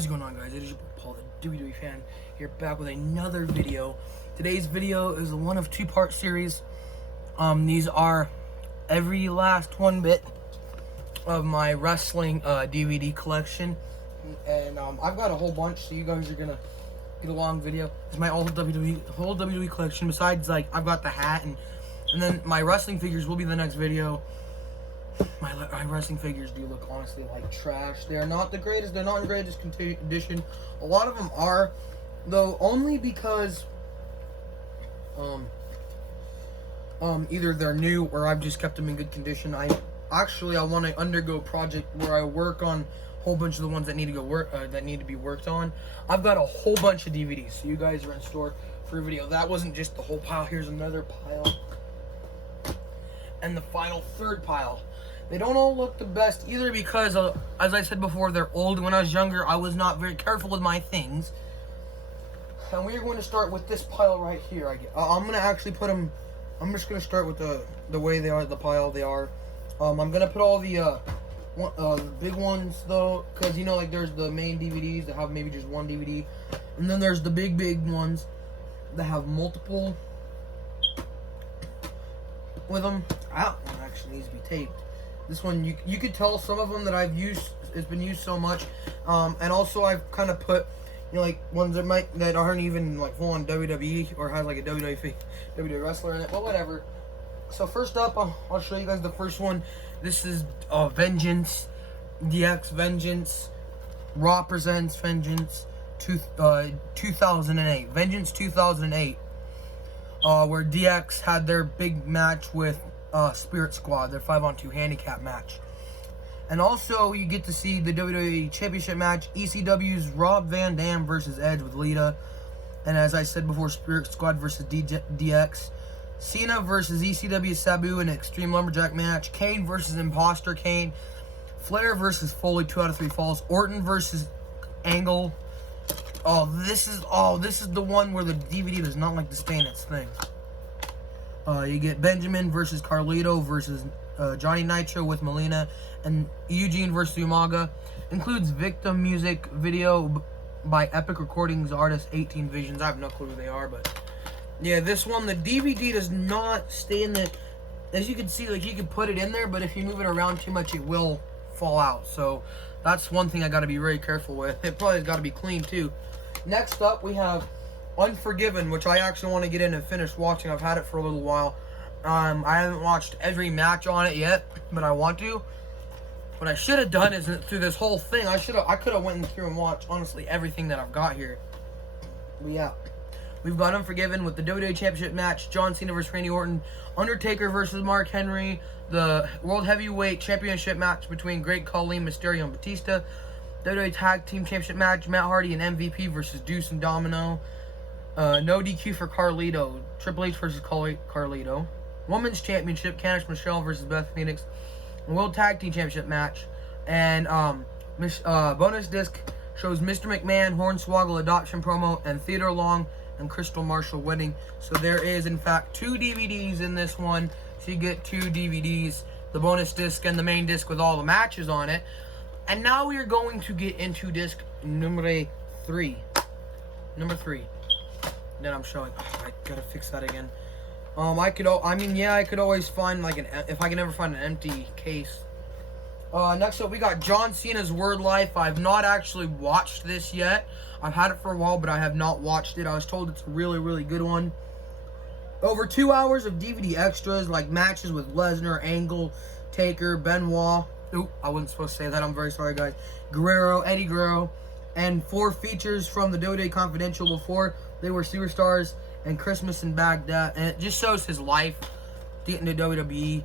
What's going on, guys? It is your boy Paul, the WWE Fan, here back with another video. Today's video is a one of two-part series. These are every last one bit of my wrestling DVD collection, and I've got a whole bunch, so you guys are gonna get a long video. It's my whole WWE collection. Besides, like, I've got the hat, and then my wrestling figures will be the next video. My wrestling figures do look honestly like trash. They are not the greatest. They're not in the greatest condition. A lot of them are, though, only because either they're new or I've just kept them in good condition. I want to undergo a project where I work on a whole bunch of the ones that need to be worked on. I've got a whole bunch of DVDs, so you guys are in store for a video. That wasn't just the whole pile. Here's another pile, and the final third pile. They don't all look the best either because, as I said before, they're old. When I was younger, I was not very careful with my things. And we're going to start with this pile right here. I'm going to actually put them... I'm just going to start with the way they are, the pile they are. I'm going to put all the big ones, though, because, you know, like, there's the main DVDs that have maybe just one DVD. And then there's the big ones that have multiple with them. That one actually needs to be taped. This one, you could tell some of them that I've used, it's been used so much, and also I've kind of put, you know, like, ones that aren't even like full on WWE or has like a WWE wrestler in it, but whatever. So first up, I'll show you guys the first one. This is Vengeance, DX Vengeance, Raw Presents Vengeance, 2008, Vengeance 2008, where DX had their big match with Spirit Squad, their 5-on-2 handicap match. And also you get to see the WWE Championship match, ECW's Rob Van Dam versus Edge with Lita, and as I said before, Spirit Squad versus DX, Cena versus ECW Sabu in an Extreme Lumberjack match, Kane versus Imposter Kane, Flair versus Foley 2 out of 3 falls, Orton versus Angle. This is the one where the DVD does not like to stay in its thing. You get Benjamin versus Carlito versus Johnny Nitro with Melina, and Eugene versus Umaga. Includes victim music video by Epic Recordings artist 18 Visions. I have no clue who they are, but yeah, this one, the DVD does not stay in the... As you can see, like, you can put it in there, but if you move it around too much, it will fall out. So that's one thing I got to be very careful with. It probably has got to be clean too. Next up, we have Unforgiven, which I actually want to get in and finish watching. I've had it for a little while. I haven't watched every match on it yet, but I want to. What I should have done is, through this whole thing, I could have went through and watched, honestly, everything that I've got here. But yeah, we've got Unforgiven with the WWE Championship match, John Cena versus Randy Orton, Undertaker versus Mark Henry, the World Heavyweight Championship match between Great Khali, Mysterio, and Batista, WWE Tag Team Championship match, Matt Hardy and MVP versus Deuce and Domino, no DQ for Carlito, Triple H versus Carlito, Women's Championship, Candice Michelle versus Beth Phoenix, World Tag Team Championship match, and bonus disc shows Mr. McMahon, Hornswoggle adoption promo, and Theodore Long and Crystal Marshall wedding. So there is, in fact, 2 DVDs in this one. So you get 2 DVDs, the bonus disc and the main disc with all the matches on it. And now we are going to get into disc number 3. Number 3. That I'm showing. Oh, I gotta fix that again. I could always find, like, if I can ever find an empty case. Next up, we got John Cena's Word Life. I've not actually watched this yet. I've had it for a while, but I have not watched it. I was told it's a really good one. Over 2 hours of DVD extras, like matches with Lesnar, Angle, Taker, Benoit. Oop, I wasn't supposed to say that. I'm very sorry, guys. Guerrero, Eddie Guerrero, and 4 features from the WWE Confidential before they were superstars, and Christmas in Baghdad. And it just shows his life getting to WWE.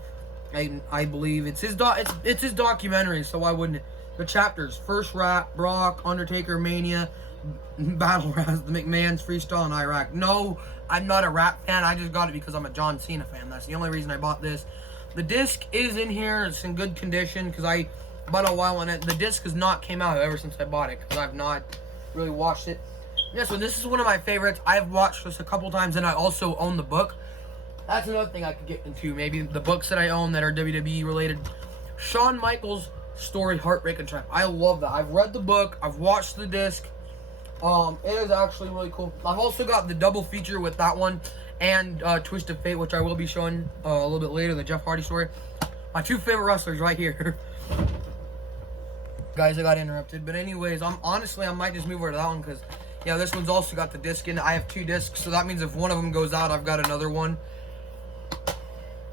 I believe it's his documentary, so why wouldn't it? The chapters: First Rap, Brock, Undertaker, Mania, Battle Rap, the McMahon's Freestyle in Iraq. No, I'm not a rap fan. I just got it because I'm a John Cena fan. That's the only reason I bought this. The disc is in here. It's in good condition because I bought a while on it. The disc has not came out ever since I bought it because I've not really watched it. Yeah, so this is one of my favorites. I've watched this a couple times, and I also own the book. That's another thing I could get into. Maybe the books that I own that are WWE related. Shawn Michaels story, Heartbreak and Triumph. I love that. I've read the book. I've watched the disc. It is actually really cool. I've also got the double feature with that one and Twist of Fate, which I will be showing a little bit later, the Jeff Hardy story. My two favorite wrestlers right here. Guys, I got interrupted. But anyways, I might just move over to that one because, yeah, this one's also got the disc in it. I have two discs, so that means if one of them goes out, I've got another one.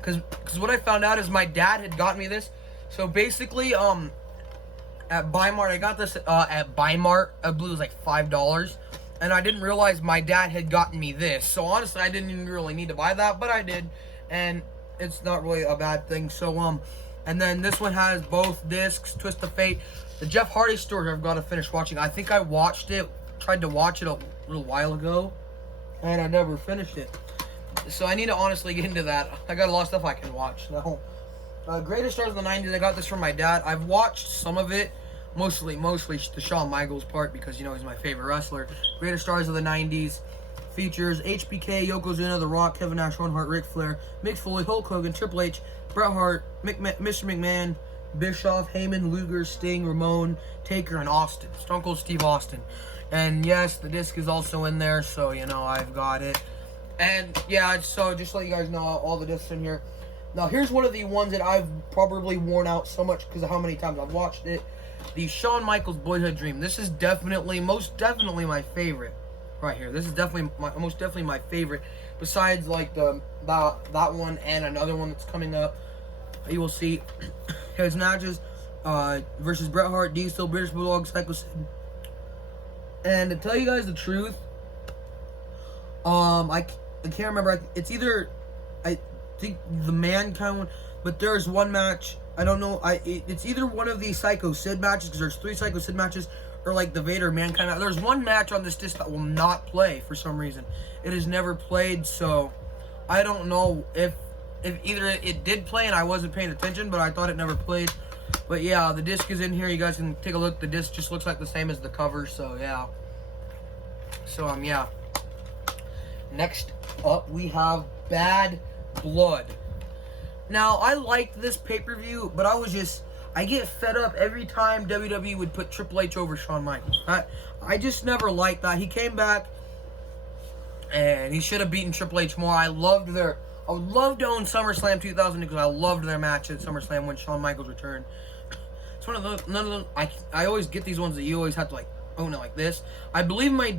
Because what I found out is my dad had got me this. So basically, at Bi-Mart, I got this at Bi-Mart. I believe it was like $5. And I didn't realize my dad had gotten me this. So honestly, I didn't even really need to buy that, but I did. And it's not really a bad thing. So, and then this one has both discs, Twist of Fate. The Jeff Hardy story I've got to finish watching. I think I watched it, tried to watch it a little while ago, and I never finished it. So I need to honestly get into that. I got a lot of stuff I can watch. Now, Greatest Stars of the 90s, I got this from my dad. I've watched some of it, mostly the Shawn Michaels part because, you know, he's my favorite wrestler. Greatest Stars of the 90s features HBK, Yokozuna, The Rock, Kevin Nash, Owen Hart, Ric Flair, Mick Foley, Hulk Hogan, Triple H, Bret Hart, Mr. McMahon, Bischoff, Heyman, Luger, Sting, Ramon, Taker, and Austin. Stone Cold Steve Austin. And yes, the disc is also in there, so, you know, I've got it. And, yeah, so just to let you guys know, all the discs in here. Now, here's one of the ones that I've probably worn out so much because of how many times I've watched it. The Shawn Michaels Boyhood Dream. This is most definitely my favorite right here. This is most definitely my favorite. Besides, like, that one and another one that's coming up. You will see his matches versus Bret Hart, Diesel, British Bulldog, Psycho Sid. And to tell you guys the truth, I can't remember. It's either, I think the Mankind one, but there's one match. I don't know. It's either one of the Psycho Sid matches because there's 3 Psycho Sid matches, or like the Vader Mankind. There's one match on this disc that will not play for some reason. It has never played, so I don't know if either it did play and I wasn't paying attention, but I thought it never played. But yeah, the disc is in here. You guys can take a look. The disc just looks like the same as the cover, so yeah. So, yeah. Next up, we have Bad Blood. Now, I liked this pay-per-view, but I get fed up every time WWE would put Triple H over Shawn Michaels. I just never liked that. He came back, and he should have beaten Triple H more. I would love to own SummerSlam 2000 because I loved their match at SummerSlam when Shawn Michaels returned. It's one of those, none of them, I always get these ones that you always have to, like, own it like this. I believe I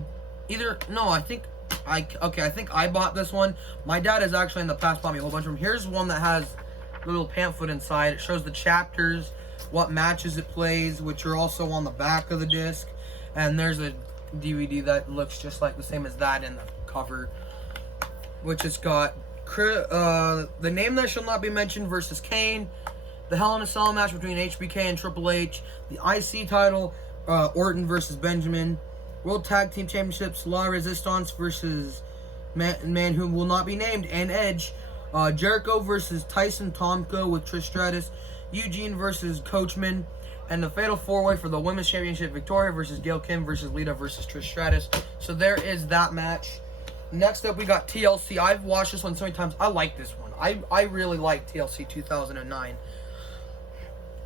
think I bought this one. My dad has actually in the past bought me a whole bunch of them. Here's one that has a little pamphlet inside. It shows the chapters, what matches it plays, which are also on the back of the disc. And there's a DVD that looks just like the same as that in the cover, which has got The Name That Shall Not Be Mentioned versus Kane, the Hell in a Cell match between HBK and Triple H, the IC title, Orton versus Benjamin, World Tag Team Championships, La Resistance versus man who will not be named, and Edge, Jericho versus Tyson Tomko with Trish Stratus, Eugene versus Coachman, and the Fatal 4-Way for the Women's Championship, Victoria versus Gail Kim versus Lita versus Trish Stratus. So there is that match. Next up, we got TLC. I've watched this one so many times. I like this one. I really like TLC 2009,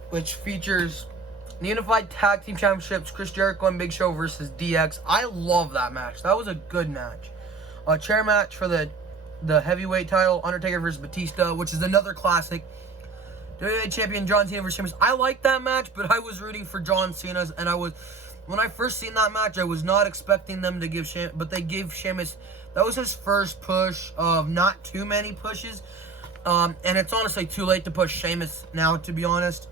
which features the Unified Tag Team Championships, Chris Jericho and Big Show versus DX. I love that match. That was a good match. A chair match for the heavyweight title, Undertaker versus Batista, which is another classic. WWE Champion John Cena versus Sheamus. I like that match, but I was rooting for John Cena's, and when I first seen that match, I was not expecting them to give Sheamus, but they gave Sheamus. That was his first push of not too many pushes, and it's honestly too late to push Sheamus now, to be honest.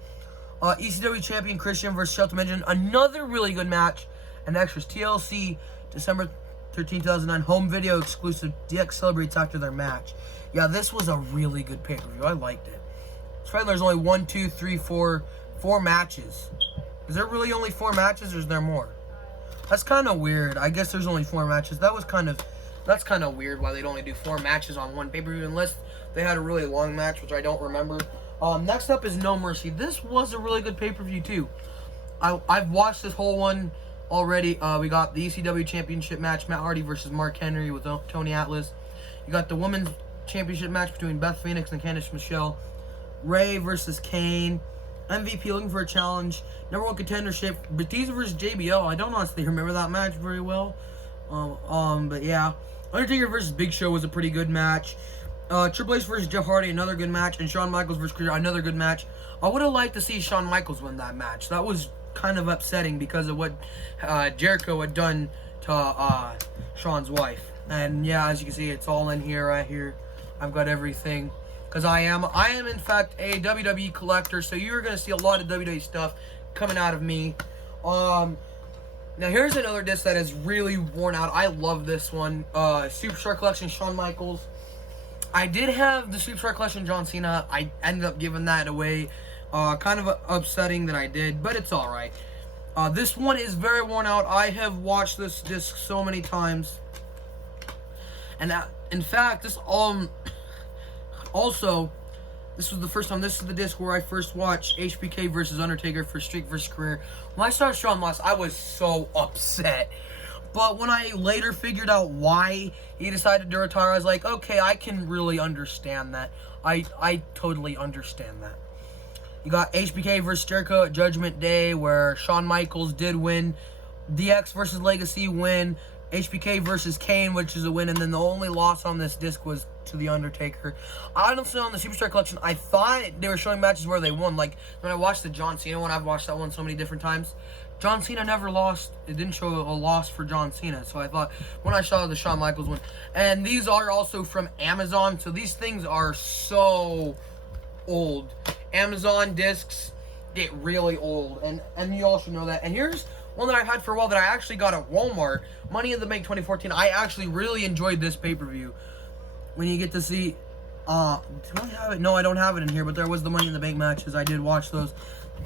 ECW Champion Christian versus Shelton Benjamin. Another really good match. And extras. TLC, December 13, 2009. Home video exclusive. DX celebrates after their match. Yeah, this was a really good pay-per-view. I liked it. It's funny there's only 4 matches. Is there really only 4 matches or is there more? That's kind of weird. I guess there's only 4 matches. That's kind of weird why they'd only do 4 matches on one pay-per-view unless they had a really long match, which I don't remember. Next up is No Mercy. This was a really good pay-per-view too. I've watched this whole one already. We got the ECW Championship match, Matt Hardy versus Mark Henry with Tony Atlas. You got the Women's Championship match between Beth Phoenix and Candice Michelle. Ray versus Kane. MVP looking for a challenge, number 1 contendership. Batista versus JBL. I don't honestly remember that match very well. But yeah, Undertaker versus Big Show was a pretty good match. Triple H versus Jeff Hardy, another good match, and Shawn Michaels versus Chris, another good match. I would have liked to see Shawn Michaels win that match. That was kind of upsetting because of what Jericho had done to Shawn's wife. And yeah, as you can see, it's all in here, right here. I've got everything. Because I am in fact a WWE collector, so you're going to see a lot of WWE stuff coming out of me. Now here's another disc that is really worn out. I love this one. Superstar Collection, Shawn Michaels. I did have the Superstar Collection, John Cena. I ended up giving that away. Kind of upsetting that I did, but it's alright. This one is very worn out. I have watched this disc so many times. And in fact, this also, this was the first time. This is the disc where I first watched HBK versus Undertaker for Streak versus Career. When I saw Shawn lost, I was so upset. But when I later figured out why he decided to retire, I was like, okay, I can really understand that. I totally understand that. You got HBK versus Jericho at Judgment Day, where Shawn Michaels did win. DX versus Legacy win. HBK versus Kane, which is a win, and then the only loss on this disc was to The Undertaker. Honestly, on the Superstar Collection, I thought they were showing matches where they won. Like, when I watched the John Cena one, I've watched that one so many different times. John Cena never lost. It didn't show a loss for John Cena. So I thought, when I saw the Shawn Michaels one. And these are also from Amazon, so these things are so old. Amazon discs get really old, and you all should know that. And here's one that I've had for a while that I actually got at Walmart, Money in the Bank 2014. I actually really enjoyed this pay-per-view. When you get to see, do I have it? No, I don't have it in here, but there was the Money in the Bank matches. I did watch those.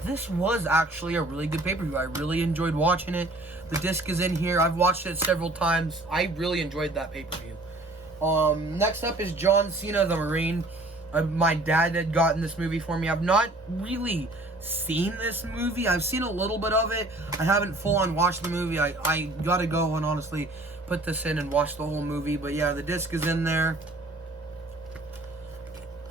This was actually a really good pay-per-view. I really enjoyed watching it. The disc is in here. I've watched it several times. I really enjoyed that pay-per-view. Next up is John Cena, the Marine. My dad had gotten this movie for me. I've not really seen this movie. I've seen a little bit of it. I haven't full-on watched the movie. I gotta go and honestly put this in and watch the whole movie. But yeah, the disc is in there.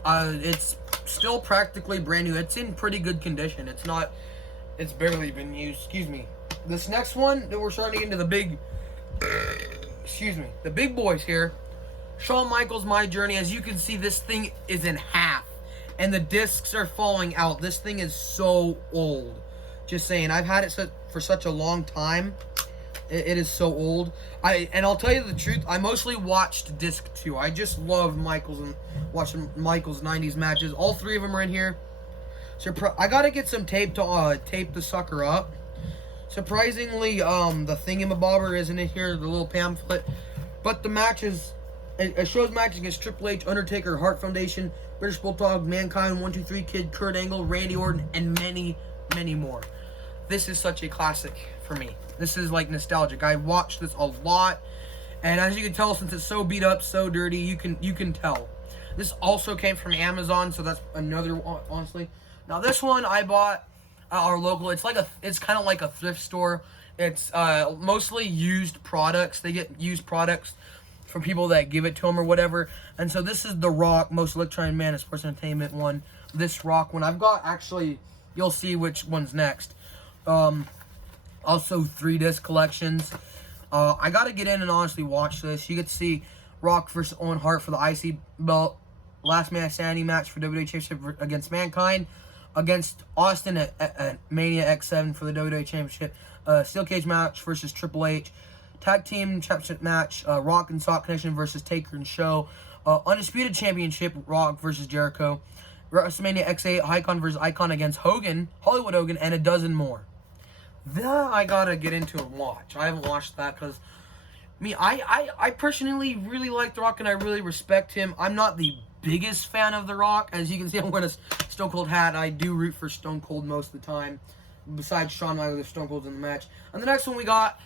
It's still practically brand new. It's in pretty good condition. It's barely been used. Excuse me. This next one, that we're starting into the big, the big boys here. Shawn Michaels, My Journey. As you can see, this thing is in half, and the discs are falling out. This thing is so old. Just saying, I've had it for such a long time. It is so old. And I'll tell you the truth, I mostly watched disc 2. I just love Michaels and watching Michaels 90s matches. All 3 of them are in here. I gotta get some tape to tape the sucker up. Surprisingly, the thingamabobber isn't in here, the little pamphlet. But the matches, it shows matches against Triple H, Undertaker, Hart Foundation, British Bulldog, Mankind, 1-2-3 Kid, Kurt Angle, Randy Orton, and many, many more. This is such a classic for me. This is like nostalgic. I watched this a lot, and as you can tell, since it's so beat up, so dirty, you can tell. This also came from Amazon, so that's another, honestly. Now this one I bought at our local. It's kind of like a thrift store. It's mostly used products. They get used products from people that give it to them or whatever. And so this is the Rock, Most Electronic Man and Sports Entertainment one. This Rock one. I've got, actually, you'll see which one's next. Also 3 disc collections. I gotta get in and honestly watch this. You get to see Rock versus Owen Hart for the IC belt. Last Man Standing match for WWE Championship against Mankind. Against Austin at Mania X7 for the WWE Championship. Steel Cage match versus Triple H. Tag Team Championship match, Rock and Sock Connection versus Taker and Show. Undisputed Championship, Rock versus Jericho. WrestleMania X8, Icon versus Icon against Hogan, Hollywood Hogan, and a dozen more. That I gotta get into and watch. I haven't watched that because, I personally really like The Rock and I really respect him. I'm not the biggest fan of The Rock. As you can see, I'm wearing a Stone Cold hat. I do root for Stone Cold most of the time. Besides Shawn Michaels, if Stone Cold's in the match. And the next one we got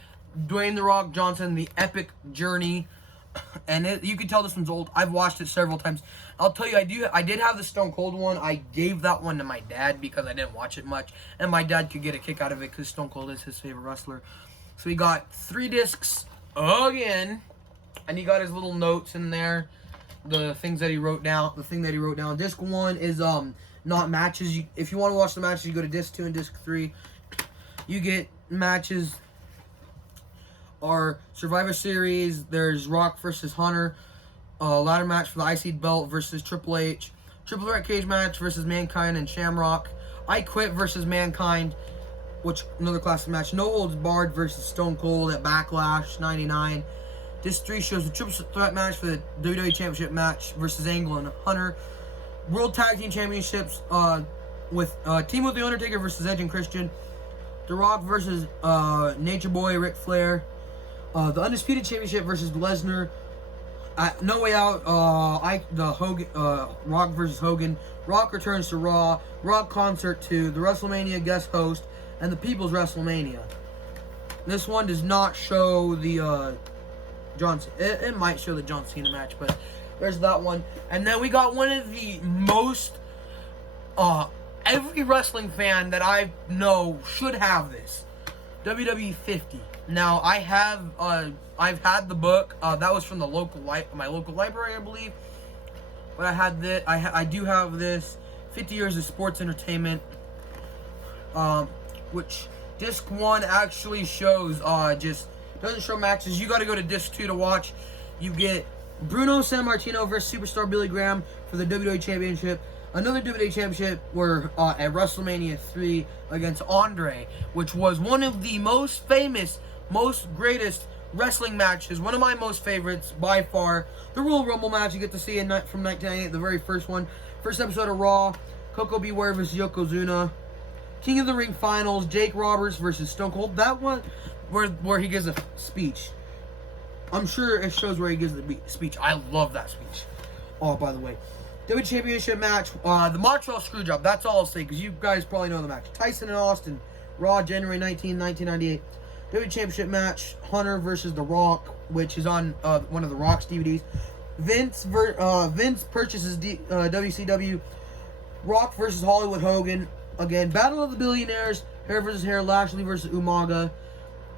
Dwayne The Rock Johnson, The Epic Journey. And you can tell this one's old. I've watched it several times. I'll tell you, I did have the Stone Cold one. I gave that one to my dad because I didn't watch it much. And my dad could get a kick out of it because Stone Cold is his favorite wrestler. So he got 3 discs again. And he got his little notes in there. The things that he wrote down. The thing that he wrote down. Disc 1 is not matches. If you want to watch the matches, you go to disc 2 and disc 3. You get matches are Survivor Series. There's Rock versus Hunter, ladder match for the IC belt versus Triple H, triple threat cage match versus Mankind and Shamrock, I Quit versus Mankind, which another classic match. No Holds Barred versus Stone Cold at Backlash '99. Disc 3 shows the triple threat match for the WWE Championship match versus Angle and Hunter. World Tag Team Championships with Team with The Undertaker versus Edge and Christian. The Rock versus Nature Boy Ric Flair. The Undisputed Championship versus Lesnar. No Way Out. Rock versus Hogan. Rock returns to Raw. Rock Concert 2. The WrestleMania guest host. And the People's WrestleMania. This one does not show the John. It might show the John Cena match, but there's that one. And then we got one of the most every wrestling fan that I know should have this. WWE 50. Now I've had the book. That was from the my local library, I believe. But I had this. I do have this. 50 years of sports entertainment. Which disc 1 actually shows. Just doesn't show matches. You got to go to disc 2 to watch. You get Bruno Sammartino versus Superstar Billy Graham for the WWE Championship. Another WWE Championship were at WrestleMania 3 against Andre, which was one of the most famous, most greatest wrestling matches. One of my most favorites by far. The Royal Rumble match you get to see from 1998, the very first one. First episode of Raw. Coco Beware versus Yokozuna. King of the Ring Finals. Jake Roberts versus Stone Cold. That one where he gives a speech. I'm sure it shows where he gives the speech. I love that speech. Oh, by the way. WWE Championship match, the Montreal Screwjob. That's all I'll say, because you guys probably know the match. Tyson and Austin, Raw, January 19, 1998. WWE Championship match, Hunter versus The Rock, which is on one of The Rock's DVDs. Vince purchases WCW. Rock versus Hollywood Hogan. Again, Battle of the Billionaires, Hair versus Hair, Lashley versus Umaga.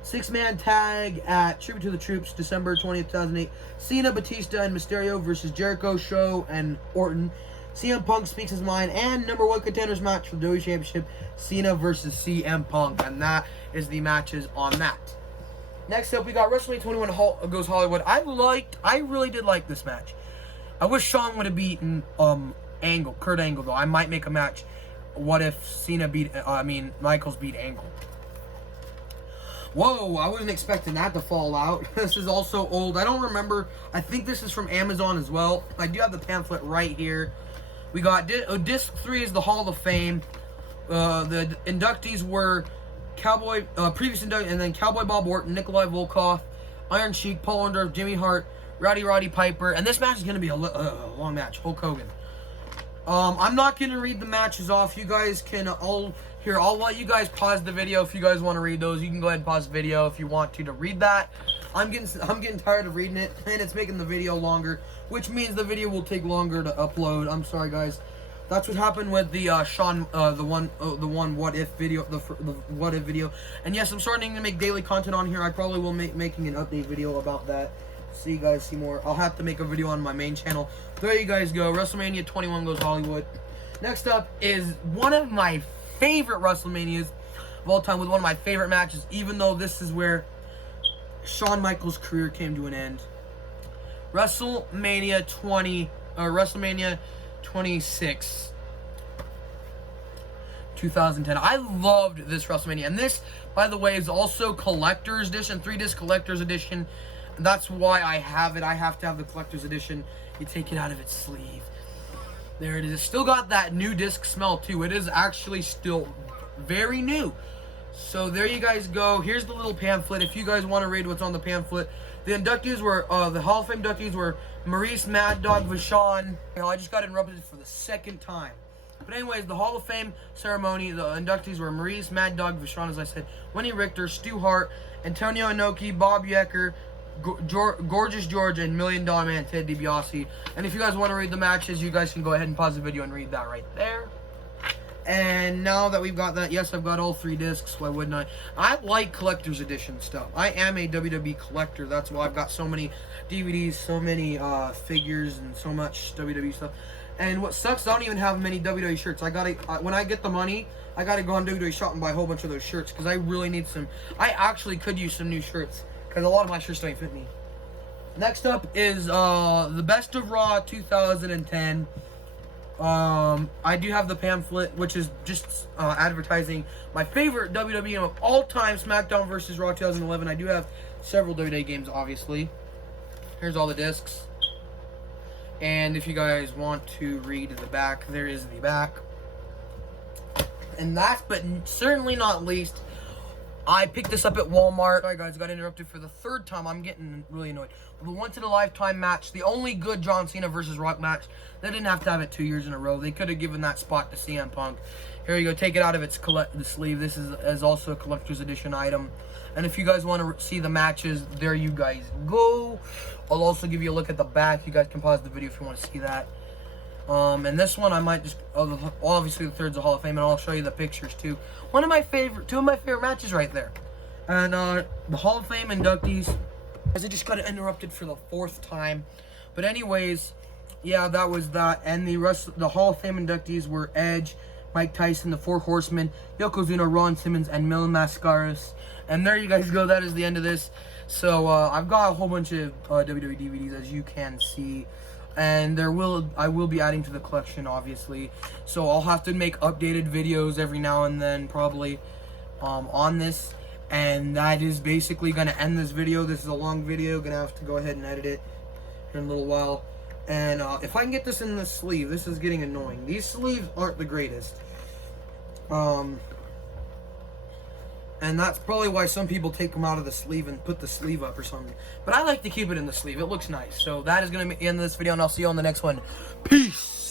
6-man tag at Tribute to the Troops, December 20th, 2008. Cena, Batista, and Mysterio versus Jericho, Show, and Orton. CM Punk speaks his mind. And number 1 contenders match for the WWE Championship, Cena versus CM Punk. And that is the matches on that. Next up, we got WrestleMania 21 goes Hollywood. I really did like this match. I wish Shawn would have beaten Kurt Angle, though. I might make a match. What if Michaels beat Angle? Whoa, I wasn't expecting that to fall out. This is also old. I don't remember. I think this is from Amazon as well. I do have the pamphlet right here. We got disc 3 is the Hall of Fame. The inductees were previous inductees, and then Cowboy Bob Orton, Nikolai Volkov, Iron Sheik, Paul Orndorff, Jimmy Hart, Roddy Piper, and this match is going to be a long match. Hulk Hogan. I'm not going to read the matches off. You guys can I'll let you guys pause the video if you guys want to read those. You can go ahead and pause the video if you want to read that. I'm getting tired of reading it, and it's making the video longer, which means the video will take longer to upload. I'm sorry, guys. That's what happened with the the one what if video, the what if video. And yes, I'm starting to make daily content on here. I probably will making an update video about that. So you guys see more. I'll have to make a video on my main channel. There you guys go. WrestleMania 21 goes Hollywood. Next up is one of my favorite WrestleManias of all time, with one of my favorite matches, even though this is where Shawn Michaels' career came to an end. WrestleMania 26, 2010. I loved this WrestleMania, and this, by the way, is also collector's edition, 3-disc collector's edition. That's why I have it. I have to have the collector's edition. You take it out of its sleeve. There it is. It's still got that new disc smell too. It is actually still very new. So there you guys go. Here's the little pamphlet. If you guys want to read what's on the pamphlet. The inductees were, the Hall of Fame inductees were Maurice Mad Dog Vachon. I just got interrupted for the second time. But anyways, the Hall of Fame ceremony, the inductees were Maurice Mad Dog Vachon, as I said, Winnie Richter, Stu Hart, Antonio Inoki, Bob Yecker, Gorgeous George, and $1 Million Man Ted DiBiase. And if you guys want to read the matches, you guys can go ahead and pause the video and read that right there. And now that we've got that, yes, I've got all 3 discs. Why wouldn't I? I like collector's edition stuff. I am a WWE collector. That's why I've got so many DVDs, so many figures, and so much WWE stuff. And what sucks, I don't even have many WWE shirts. When I get the money, I gotta go on WWE Shop and buy a whole bunch of those shirts because I really need some. I actually could use some new shirts because a lot of my shirts don't fit me. Next up is the Best of Raw 2010. I do have the pamphlet, which is just advertising my favorite WWE of all time, SmackDown vs. Raw 2011. I do have several WWE games, obviously. Here's all the discs. And if you guys want to read the back, there is the back. And last but certainly not least, I picked this up at Walmart. Sorry guys, got interrupted for the third time. I'm getting really annoyed. The once-in-a-lifetime match, the only good John Cena versus Rock match. They didn't have to have it 2 years in a row. They could have given that spot to CM Punk. Here you go. Take it out of the sleeve. This is also a collector's edition item. And if you guys want to see the matches, there you guys go. I'll also give you a look at the back. You guys can pause the video if you want to see that. And this one I might just, obviously the third's a Hall of Fame, and I'll show you the pictures too. Two of my favorite matches right there. And the Hall of Fame inductees, as I just got interrupted for the fourth time. But anyways, yeah, that was that. And the Hall of Fame inductees were Edge, Mike Tyson, the Four Horsemen, Yokozuna, Ron Simmons, and Mil Mascaras. And there you guys go. That is the end of this. So I've got a whole bunch of WWE DVDs, as you can see. And I will be adding to the collection, obviously. So I'll have to make updated videos every now and then, probably, on this. And that is basically going to end this video. This is a long video. Going to have to go ahead and edit it in a little while. And if I can get this in the sleeve, this is getting annoying. These sleeves aren't the greatest. And that's probably why some people take them out of the sleeve and put the sleeve up or something. But I like to keep it in the sleeve. It looks nice. So that is going to be the end of this video, and I'll see you on the next one. Peace!